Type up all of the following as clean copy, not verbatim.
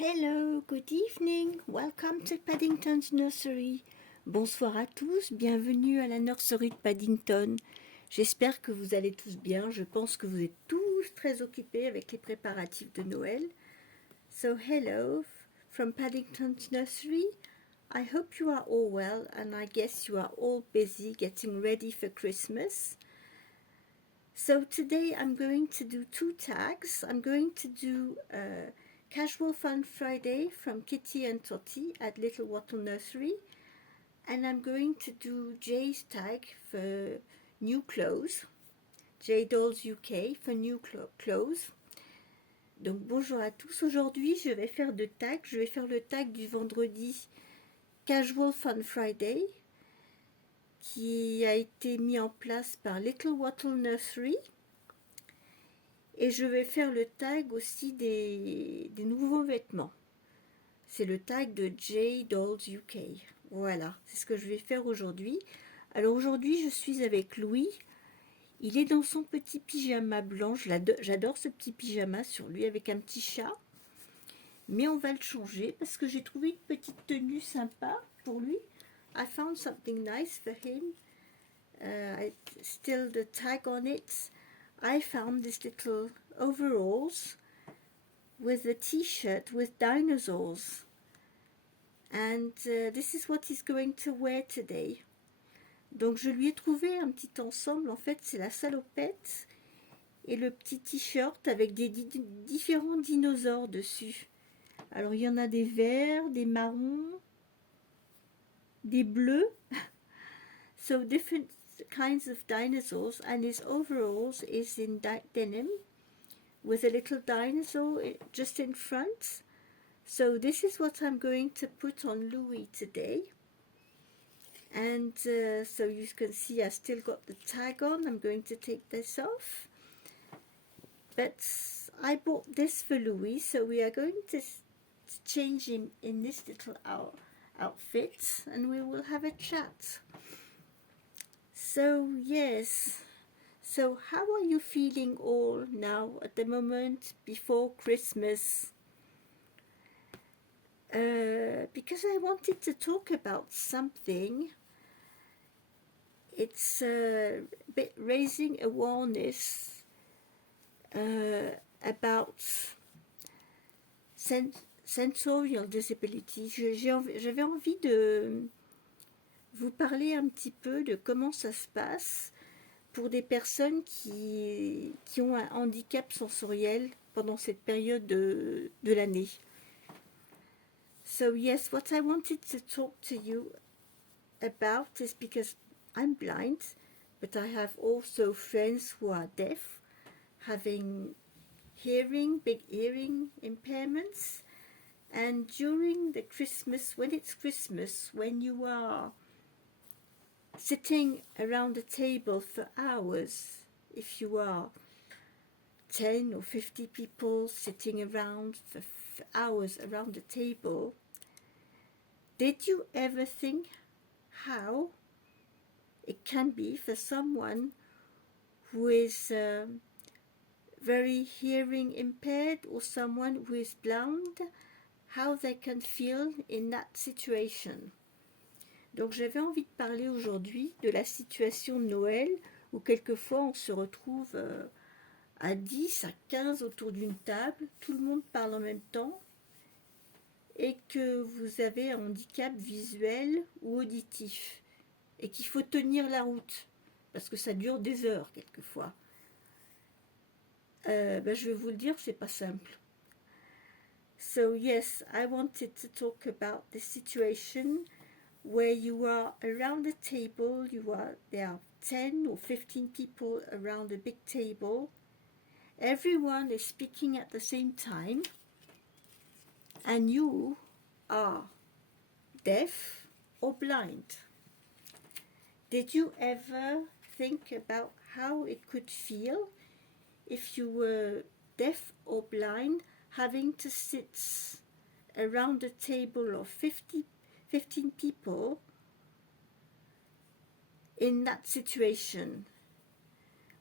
Hello, good evening, welcome to Paddington's Nursery. Bonsoir à tous, bienvenue à la nurserie de Paddington. J'espère que vous allez tous bien, je pense que vous êtes tous très occupés avec les préparatifs de Noël. So hello from Paddington's Nursery. I hope you are all well and I guess you are all busy getting ready for Christmas. So today I'm going to do two tags. I'm going to do Casual Fun Friday from Kitty and Totty at Little Wattle Nursery, and I'm going to do Jay's tag for new clothes, J Dolls UK for new clothes. Donc bonjour à tous, aujourd'hui je vais faire deux tags. Je vais faire le tag du vendredi Casual Fun Friday qui a été mis en place par Little Wattle Nursery. Et je vais faire le tag aussi des nouveaux vêtements. C'est le tag de J Dolls UK. Voilà, c'est ce que je vais faire aujourd'hui. Alors aujourd'hui, je suis avec Louis. Il est dans son petit pyjama blanc. J'adore ce petit pyjama sur lui avec un petit chat. Mais on va le changer parce que j'ai trouvé une petite tenue sympa pour lui. I found something nice for him. Still the tag on it. I found this little overalls with a t-shirt with dinosaurs, and this is what he's going to wear today. Donc je lui ai trouvé un petit ensemble, en fait c'est la salopette et le petit t-shirt avec des différents dinosaures dessus. Alors il y en a des verts, des marrons, des bleus, so different kinds of dinosaurs, and his overalls is in denim with a little dinosaur just in front. So this is what I'm going to put on Louis today. And so you can see I still got the tag on. I'm going to take this off. But I bought this for Louis, so we are going to change him in this little outfit and we will have a chat. So yes, so how are you feeling all now at the moment before Christmas? Because I wanted to talk about something. It's a bit raising awareness about sensorial disability. J'avais envie de vous parler un petit peu de comment ça se passe pour des personnes qui ont un handicap sensoriel pendant cette période de l'année. So yes, what I wanted to talk to you about is because I'm blind, but I have also friends who are deaf, having big hearing impairments. And during the Christmas, when it's Christmas, when you are sitting around a table for hours, if you are 10 or 50 people sitting around for hours around the table, did you ever think how it can be for someone who is very hearing impaired or someone who is blind, how they can feel in that situation? Donc j'avais envie de parler aujourd'hui de la situation de Noël où quelquefois on se retrouve à 10, à 15 autour d'une table, tout le monde parle en même temps et que vous avez un handicap visuel ou auditif et qu'il faut tenir la route parce que ça dure des heures quelquefois. Je vais vous le dire, c'est pas simple. So yes, I wanted to talk about the situation where you are around the table, there are 10 or 15 people around a big table. Everyone is speaking at the same time, and you are deaf or blind. Did you ever think about how it could feel if you were deaf or blind, having to sit around a table of 15 people in that situation?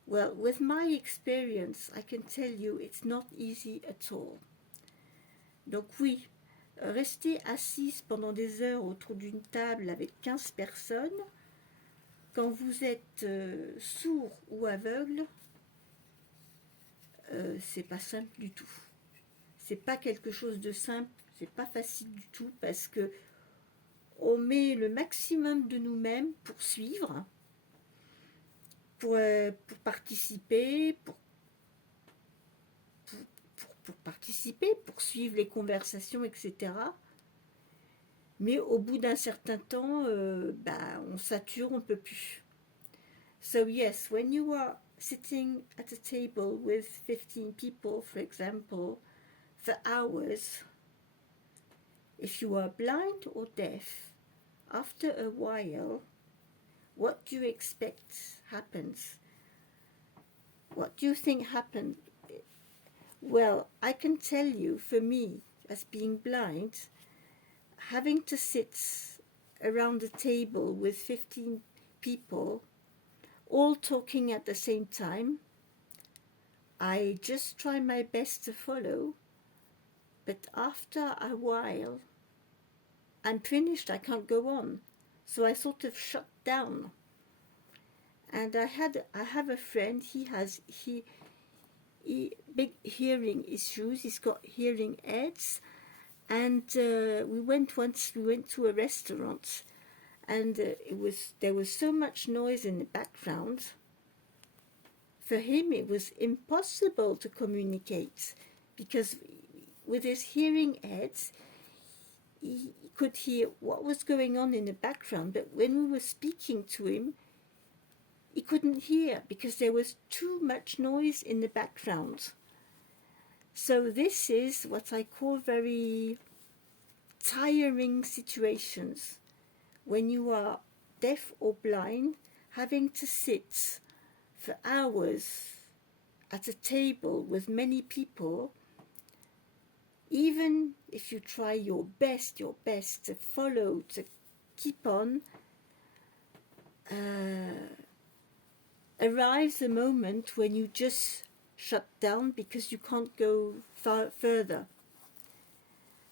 Well, with my experience, I can tell you it's not easy at all. Donc oui, rester assise pendant des heures autour d'une table avec 15 personnes, quand vous êtes sourd ou aveugle, c'est pas simple du tout. C'est pas quelque chose de simple, c'est pas facile du tout parce que on met le maximum de nous-mêmes pour suivre, pour participer, pour participer, pour suivre les conversations, etc. Mais au bout d'un certain temps, on sature, on ne peut plus. So yes, when you are sitting at a table with 15 people, for example, for hours, if you are blind or deaf, after a while, what do you expect happens? What do you think happened? Well, I can tell you, for me, as being blind, having to sit around a table with 15 people, all talking at the same time, I just try my best to follow, but after a while, I'm finished, I can't go on. So I sort of shut down. And I have a friend, he has big hearing issues, he's got hearing aids, and we went to a restaurant, and there was so much noise in the background. For him it was impossible to communicate, because with his hearing aids he could hear what was going on in the background, but when we were speaking to him he couldn't hear because there was too much noise in the background. So this is what I call very tiring situations, when you are deaf or blind, having to sit for hours at a table with many people. Even if you try your best to follow, to keep on, arrives a moment when you just shut down because you can't go further.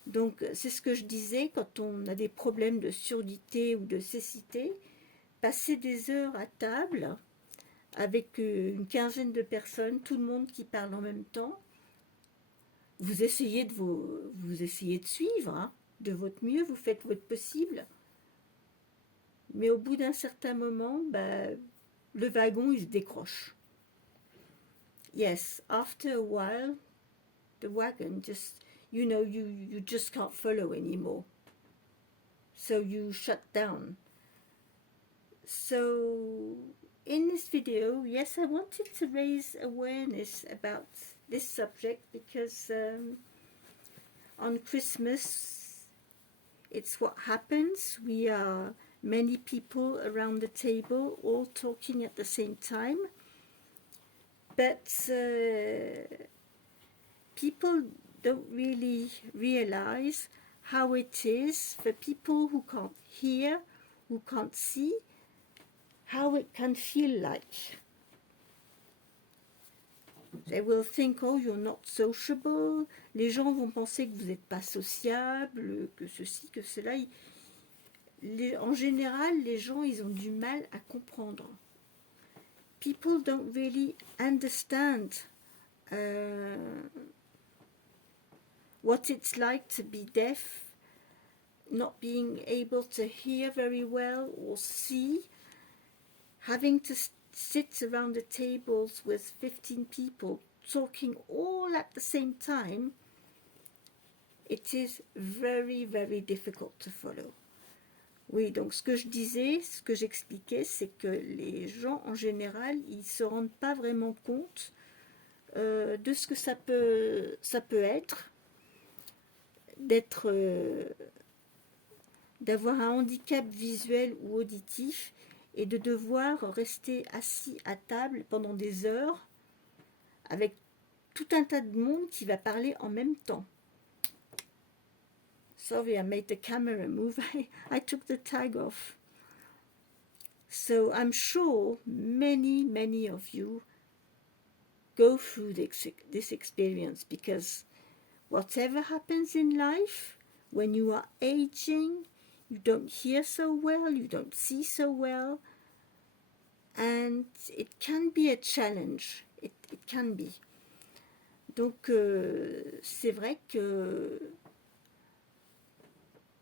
Donc c'est ce que je disais, quand on a des problèmes de surdité ou de cécité, passer des heures à table avec une quinzaine de personnes, tout le monde qui parle en même temps, vous essayez de suivre, hein, de votre mieux, vous faites votre possible, mais au bout d'un certain moment, le wagon il se décroche. Yes, after a while, the wagon just, you just can't follow anymore. So you shut down. So in this video, yes, I wanted to raise awareness about this subject because on Christmas, it's what happens. We are many people around the table, all talking at the same time. But people don't really realize how it is for people who can't hear, who can't see, how it can feel like. They will think, oh, you're not sociable. Les gens vont penser que vous n'êtes pas sociable, que ceci, que cela. En général, les gens, ils ont du mal à comprendre. People don't really understand what it's like to be deaf, not being able to hear very well or see, having to sit around the tables with 15 people talking all at the same time. It is very, very difficult to follow. Oui, donc ce que je disais, ce que j'expliquais, c'est que les gens, en général, ils ne se rendent pas vraiment compte de ce que ça peut être, d'avoir un handicap visuel ou auditif et de devoir rester assis à table pendant des heures avec tout un tas de monde qui va parler en même temps. Sorry, I made the camera move. I took the tag off. So I'm sure many of you go through this experience, because Whatever happens in life, when you are aging, you don't hear so well, you don't see so well, and it can be a challenge. It can be. Donc, c'est vrai que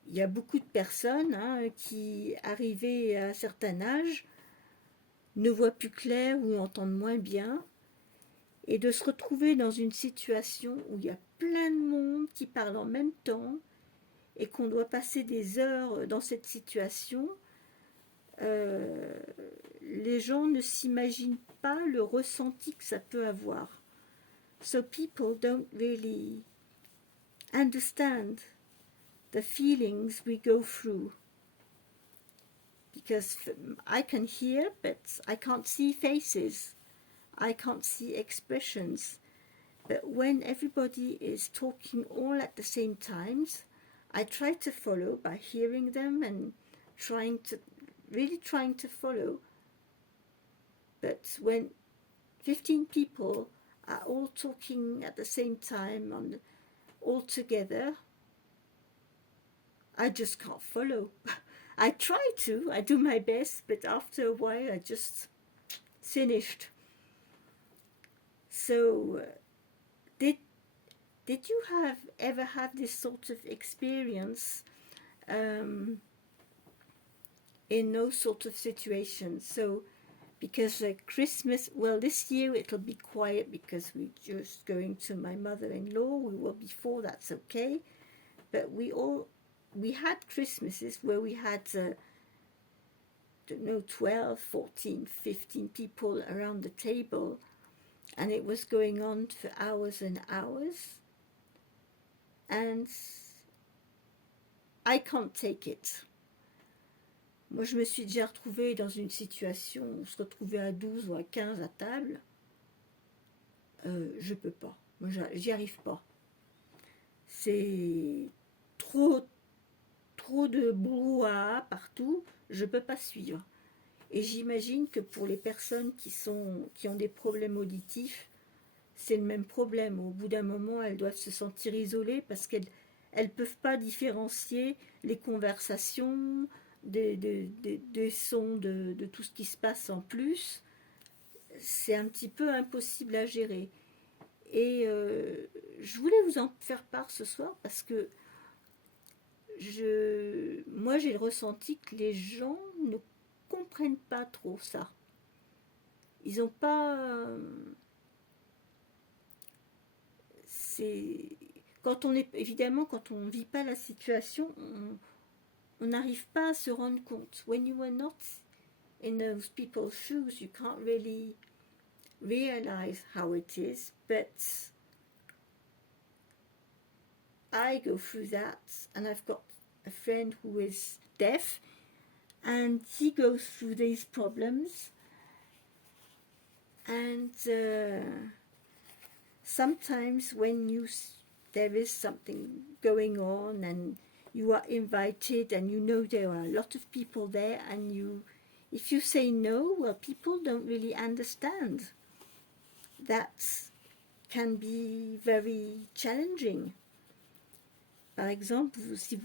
il y a beaucoup de personnes qui, arrivées à un certain âge, ne voient plus clair ou entendent moins bien, et de se retrouver dans une situation où il y a plein de monde qui parle en même temps et qu'on doit passer des heures dans cette situation, les gens ne s'imaginent pas le ressenti que ça peut avoir. So people don't really understand the feelings we go through. Because I can hear, but I can't see faces. I can't see expressions. But when everybody is talking all at the same time, I try to follow by hearing them and trying to follow. But when 15 people are all talking at the same time, all together, I just can't follow. I try to, I do my best, but after a while I just finished. So, did you ever have this sort of experience in those sort of situations? So, because Christmas, well, this year it'll be quiet because we're just going to my mother-in-law. We were before, that's okay. But we had Christmases where we had, I don't know, 12, 14, 15 people around the table, and it was going on for hours and hours. And I can't take it. Moi, je me suis déjà retrouvée dans une situation où se retrouver à 12 ou à 15 à table. Je peux pas. Moi, j'y arrive pas. C'est trop de brouhaha partout. Je peux pas suivre. Et j'imagine que pour les personnes qui ont des problèmes auditifs, c'est le même problème. Au bout d'un moment, elles doivent se sentir isolées parce qu'elles ne peuvent pas différencier les conversations, des sons, de tout ce qui se passe en plus. C'est un petit peu impossible à gérer. Et je voulais vous en faire part ce soir parce que moi j'ai le ressenti que les gens ne comprennent pas trop ça. Ils n'ont pas... quand on ne vit pas la situation, on n'arrive pas à se rendre compte. When you are not in those people's shoes, you can't really realize how it is, but I go through that, and I've got a friend who is deaf, and he goes through these problems, and sometimes when there is something going on and you are invited and you know there are a lot of people there, and if you say no, well, people don't really understand. That can be very challenging. Par exemple, si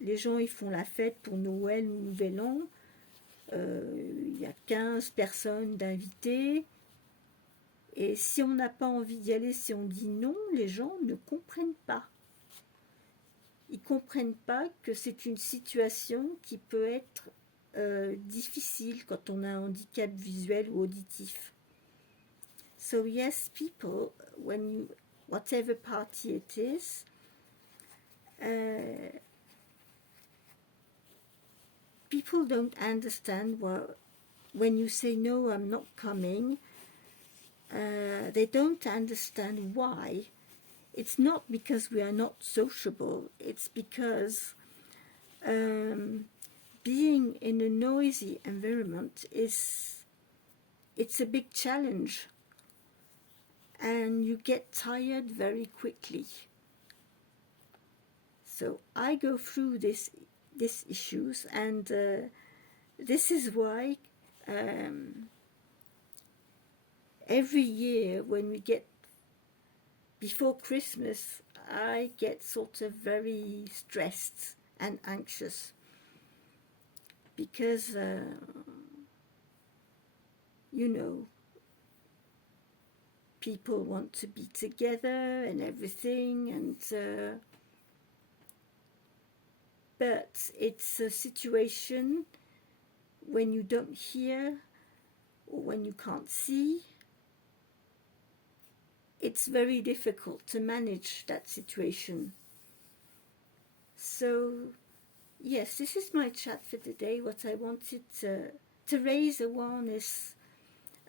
les gens ils font la fête pour Noël ou Nouvel An, il y a 15 personnes d'invités, et si on n'a pas envie d'y aller, si on dit non, les gens ne comprennent pas. Ils ne comprennent pas que c'est une situation qui peut être difficile quand on a un handicap visuel ou auditif. So yes, people, whatever party it is, people don't understand when you say no, I'm not coming. They don't understand why. It's not because we are not sociable. It's because being in a noisy environment it's a big challenge, and you get tired very quickly. So I go through these issues, and this is why every year when we get before Christmas, I get sort of very stressed and anxious because, you know, people want to be together and everything, and but it's a situation when you don't hear or when you can't see. It's very difficult to manage that situation. So yes, this is my chat for today. What I wanted to raise awareness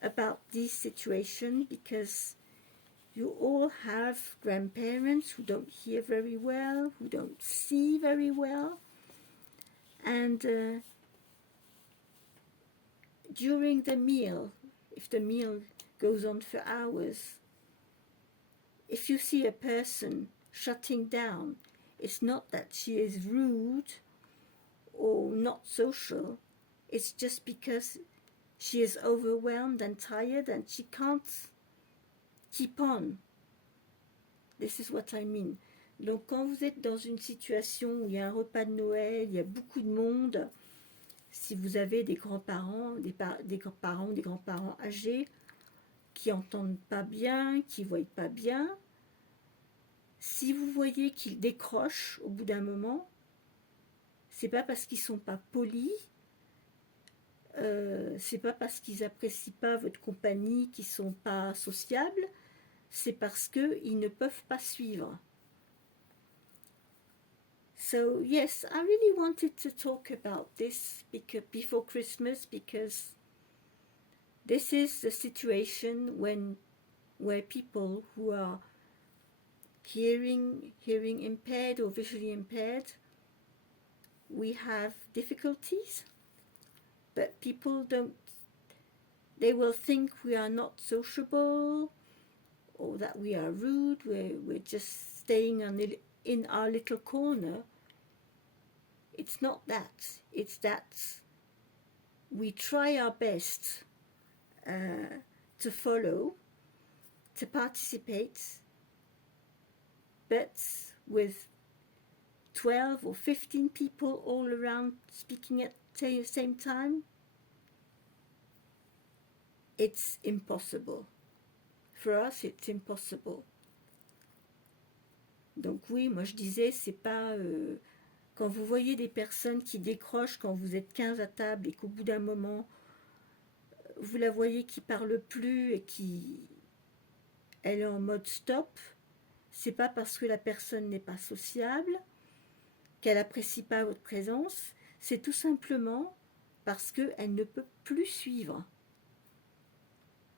about this situation, because you all have grandparents who don't hear very well, who don't see very well, and during the meal, if the meal goes on for hours, if you see a person shutting down, it's not that she is rude or not social, it's just because she is overwhelmed and tired and she can't keep on. This is what I mean. Donc quand vous êtes dans une situation où il y a un repas de Noël, il y a beaucoup de monde, si vous avez des grands-parents, des parents ou des grands-parents âgés qui n'entendent pas bien, qui ne voient pas bien, si vous voyez qu'ils décrochent au bout d'un moment, c'est pas parce qu'ils sont pas polis, c'est pas parce qu'ils apprécient pas votre compagnie, qu'ils sont pas sociables, c'est parce qu'ils ne peuvent pas suivre. So yes, I really wanted to talk about this before Christmas, because this is the situation where people who are hearing impaired or visually impaired, we have difficulties, but people don't, they will think we are not sociable or that we are rude, we're just staying in our little corner. It's not that. It's that we try our best to follow, to participate, but with 12 or 15 people all around speaking at the same time, it's impossible. For us, it's impossible. Donc oui, moi je disais, c'est pas... quand vous voyez des personnes qui décrochent quand vous êtes 15 à table et qu'au bout d'un moment, vous la voyez qui parle plus et elle est en mode stop, c'est pas parce que la personne n'est pas sociable, qu'elle n'apprécie pas votre présence, c'est tout simplement parce qu'elle ne peut plus suivre.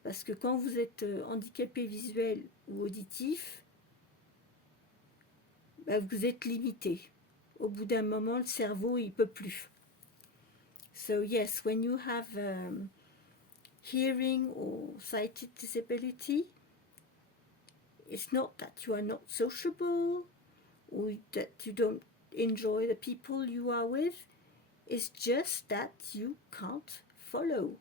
Parce que quand vous êtes handicapé visuel ou auditif, bah vous êtes limité. Au bout d'un moment, le cerveau, il ne peut plus. So yes, when you have hearing or sighted disability, it's not that you are not sociable or that you don't enjoy the people you are with. It's just that you can't follow.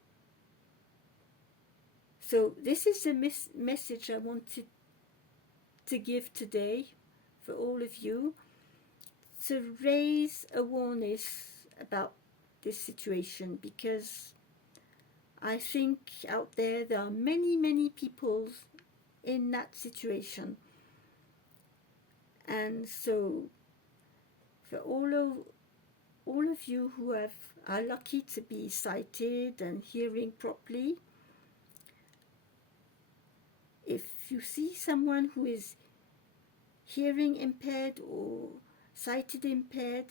So this is the message I wanted to give today for all of you, to raise awareness about this situation, because I think out there are many people in that situation. And so for all of you who are lucky to be sighted and hearing properly, if you see someone who is hearing impaired or sighted impaired,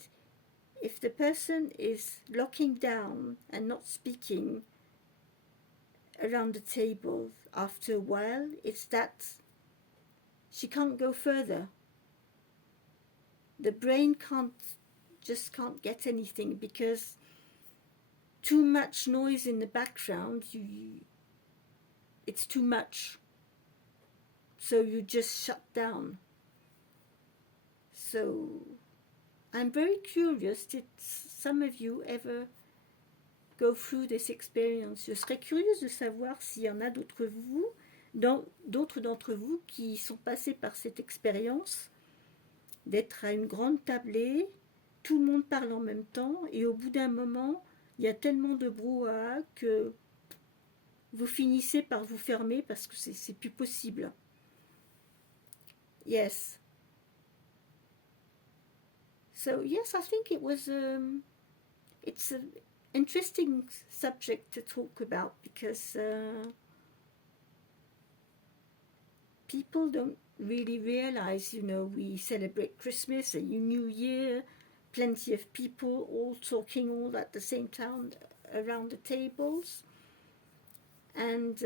if the person is locking down and not speaking around the table after a while, it's that she can't go further. The brain can't get anything, because too much noise in the background, it's too much. So you just shut down. So I'm very curious, did some of you ever go through this experience? Je serais curieuse de savoir s'il y en a d'autres vous d'autres d'entre vous qui sont passés par cette expérience d'être à une grande tablée, tout le monde parle en même temps, et au bout d'un moment, il y a tellement de brouhaha que vous finissez par vous fermer parce que c'est plus possible. Yes. So yes, I think it's an interesting subject to talk about because people don't really realize, we celebrate Christmas, a New Year, plenty of people all talking all at the same time around the tables. And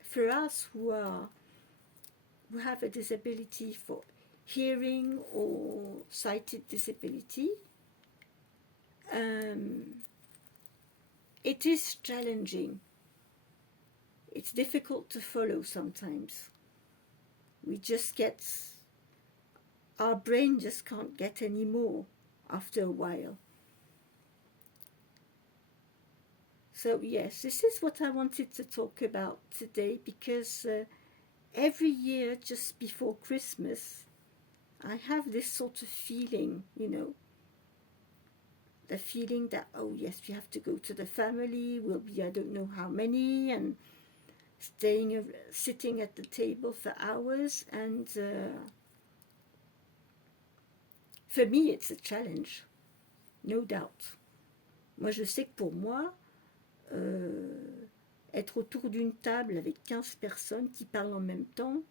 for us who have a disability for hearing or sighted disability, it is challenging. It's difficult to follow sometimes. Our brain just can't get any more after a while. So yes, this is what I wanted to talk about today because every year just before Christmas, I have this sort of feeling, the feeling that, oh yes, we have to go to the family, we'll be I don't know how many, and sitting at the table for hours, and for me it's a challenge, no doubt. Moi je sais que pour moi, être autour d'une table avec 15 personnes qui parlent en même temps,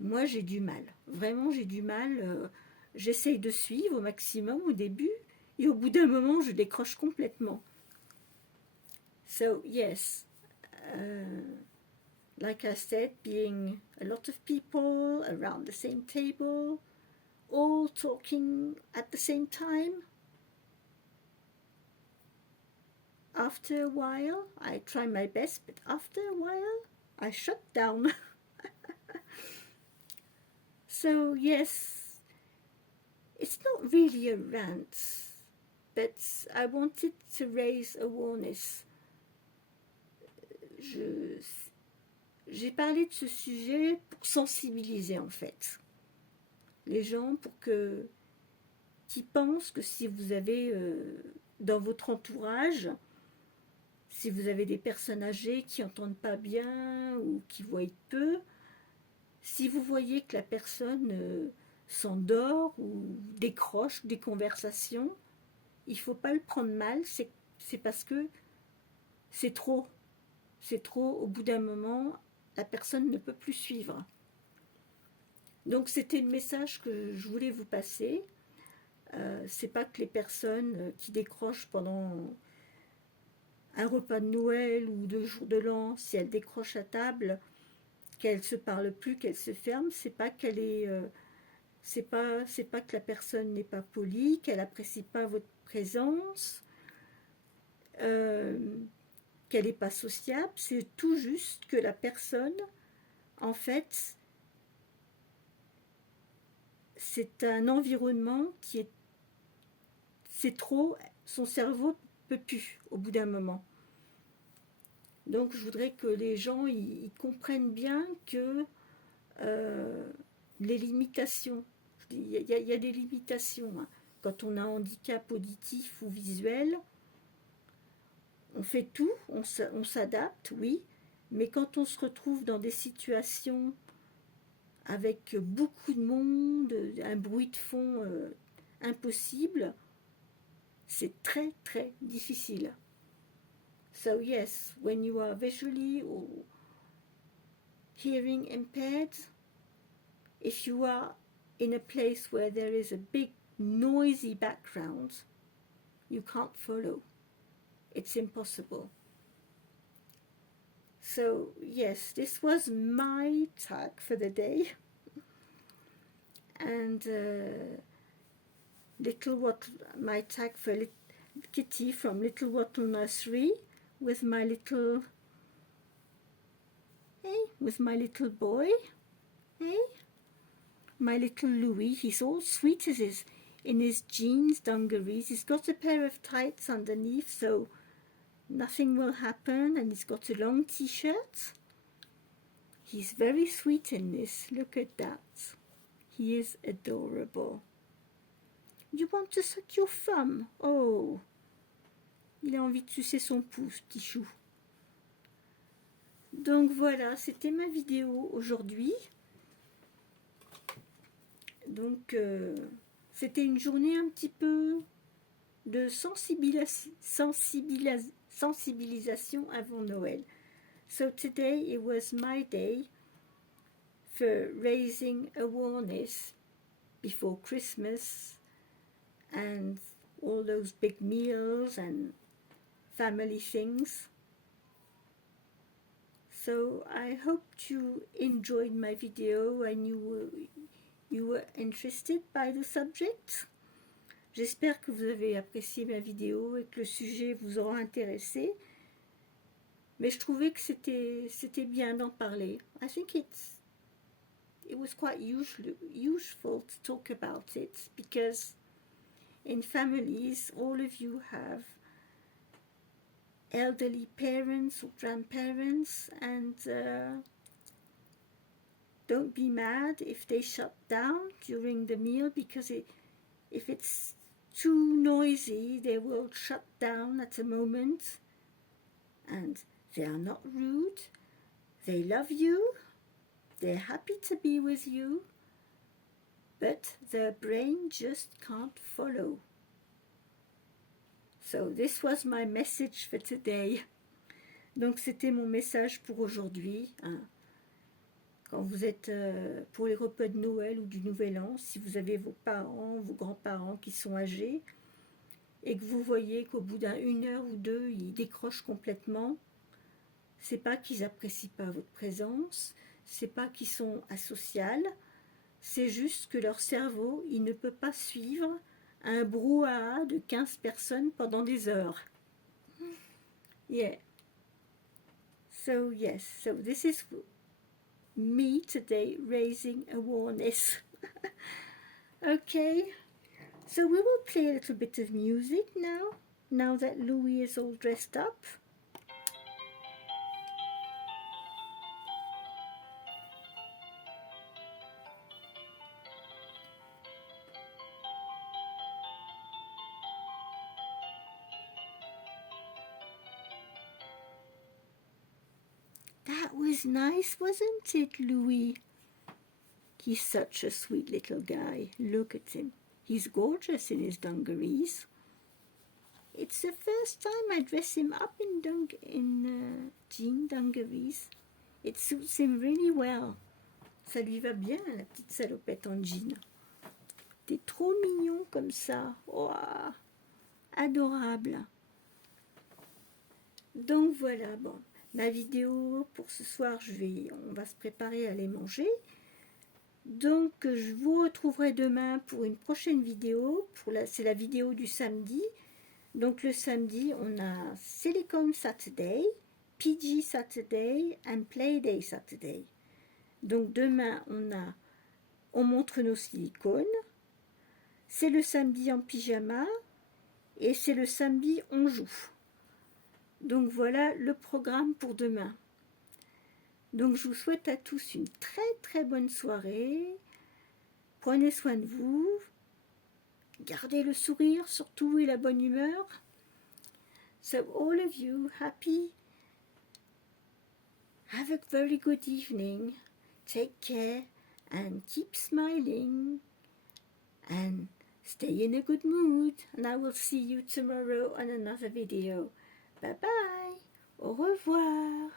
moi j'ai du mal, vraiment j'ai du mal. J'essaye de suivre au maximum au début et au bout d'un moment je décroche complètement. So yes, like I said, being a lot of people around the same table, all talking at the same time. After a while, I try my best, but after a while, I shut down. So yes, it's not really a rant, but I wanted to raise awareness. J'ai parlé de ce sujet pour sensibiliser en fait les gens qui pensent que si vous avez dans votre entourage, si vous avez des personnes âgées qui n'entendent pas bien ou qui voient peu, si vous voyez que la personne s'endort ou décroche des conversations, il ne faut pas le prendre mal, c'est parce que c'est trop. C'est trop, au bout d'un moment, la personne ne peut plus suivre. Donc c'était le message que je voulais vous passer. C'est pas que les personnes qui décrochent pendant un repas de Noël ou 2 jours de l'an, si elles décrochent à table, qu'elles se parlent plus, qu'elles se ferment, c'est pas qu'elle est, c'est pas que la personne n'est pas polie, qu'elle apprécie pas votre présence, qu'elle n'est pas sociable, c'est tout juste que la personne, en fait, c'est un environnement c'est trop, son cerveau peut plus au bout d'un moment. Donc je voudrais que les gens ils comprennent bien que les limitations, il y a des limitations. Hein. Quand on a un handicap auditif ou visuel, on fait tout, on s'adapte, oui, mais quand on se retrouve dans des situations avec beaucoup de monde, un bruit de fond impossible, c'est très très difficile. So yes, when you are visually or hearing impaired, if you are in a place where there is a big noisy background, you can't follow. It's impossible. So yes, this was my tag for the day. And my tag for Kitty from Little Wattle Nursery with my little boy, my little Louis. He's all sweet as in his jeans dungarees. He's got a pair of tights underneath, so nothing will happen, and he's got a long t-shirt. He's very sweet in this. Look at that. He is adorable. You want to suck your thumb? Oh. Il a envie de sucer son pouce, petit chou. Donc voilà, c'était ma vidéo aujourd'hui. Donc c'était une journée un petit peu de sensibilisation avant Noël. So today it was my day for raising awareness before Christmas and all those big meals and family things. So I hope you enjoyed my video and you were interested by the subject. J'espère que vous avez apprécié ma vidéo et que le sujet vous aura intéressé. Mais je trouvais que c'était bien d'en parler. I think it was quite useful to talk about it because in families, all of you have elderly parents or grandparents, and don't be mad if they shut down during the meal, because if it's too noisy, they will shut down at a moment. And they are not rude, they love you, they're happy to be with you, but their brain just can't follow. So this was my message for today. Donc c'était mon message pour aujourd'hui. Hein. Quand vous êtes pour les repas de Noël ou du Nouvel An, si vous avez vos parents, vos grands-parents qui sont âgés, et que vous voyez qu'au bout d'une heure ou deux, ils décrochent complètement, c'est pas qu'ils apprécient pas votre présence, c'est pas qu'ils sont asociaux, c'est juste que leur cerveau, il ne peut pas suivre un brouhaha de 15 personnes pendant des heures. Yeah. So yes, so this is me today raising awareness. Okay, so we will play a little bit of music now that Louis is all dressed up. That was nice, wasn't it, Louis? He's such a sweet little guy. Look at him. He's gorgeous in his dungarees. It's the first time I dress him up in jean dungarees. It suits him really well. Ça lui va bien, la petite salopette en jean. T'es trop mignon comme ça. Oh, adorable. Donc voilà, bon. Ma vidéo pour ce soir, on va se préparer à aller manger. Donc je vous retrouverai demain pour une prochaine vidéo. C'est la vidéo du samedi. Donc le samedi, on a Silicone Saturday, PG Saturday and Playday Saturday. Donc demain, on montre nos silicones. C'est le samedi en pyjama et c'est le samedi on joue. Donc voilà le programme pour demain. Donc je vous souhaite à tous une très très bonne soirée. Prenez soin de vous. Gardez le sourire surtout et la bonne humeur. So all of you happy. Have a very good evening. Take care and keep smiling. And stay in a good mood. And I will see you tomorrow on another video. Bye bye. Au revoir.